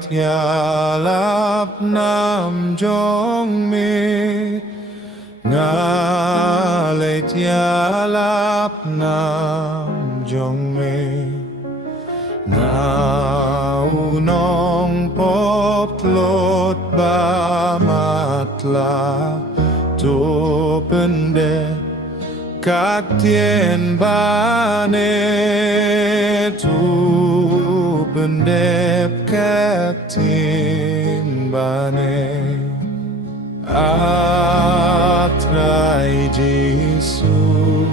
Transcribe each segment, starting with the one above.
tia lap nam jong mi ngale tia lap nam jong mi ngau nong pop lot ba matla to pende Ktien bane tu pendep Ktien bane atrai Jesu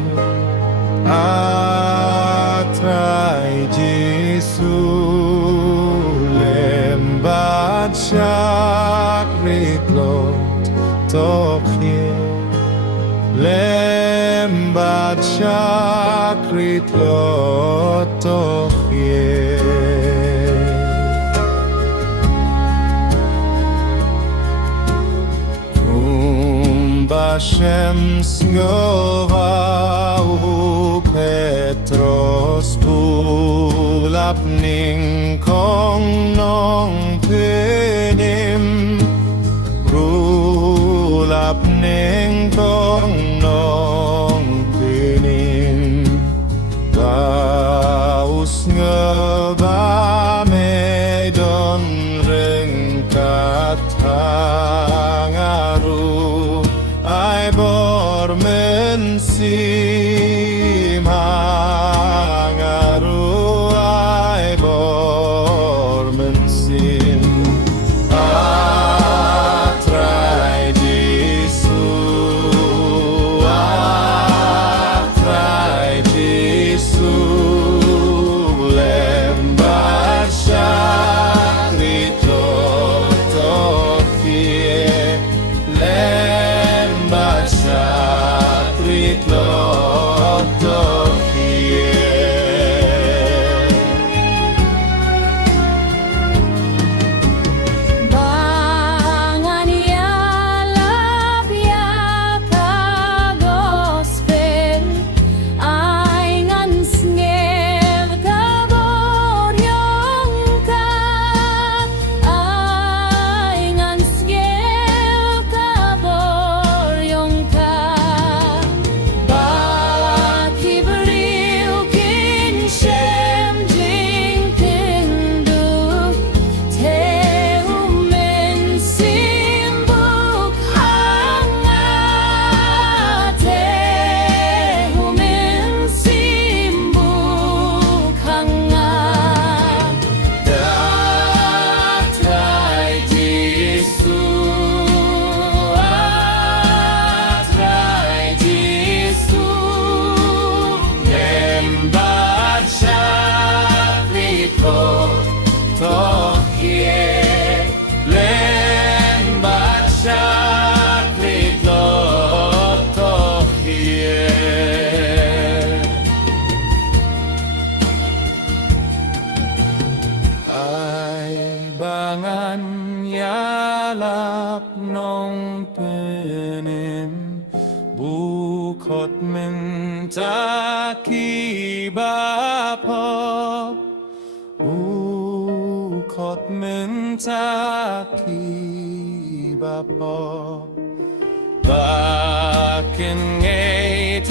lembat syakrit lot tokhie lembat syakrit lot tokhie Bashem sngewtynnad Petros pulap ning kong nong pynim rulap ning kong nong pynim baus ngeba medon rengkat hangaru ai bor mynsiem hangaru ai bor mynsiem atrai Jesu lembat syakrit lot tokhie lembat syakrit lot tokhie Bangan yalap yaka gospel ay ngan sngewtynnad ay ngan sngewtynnad bakibriw mynsiem jingïaroh mynsiem mynsiem atrai Jesu lembat syakrit lot tokhie lembat syakrit lot tokhie ai bangan yalap nong pynim bukot mentaki bapop bukot mentaki bapop bakin ngeit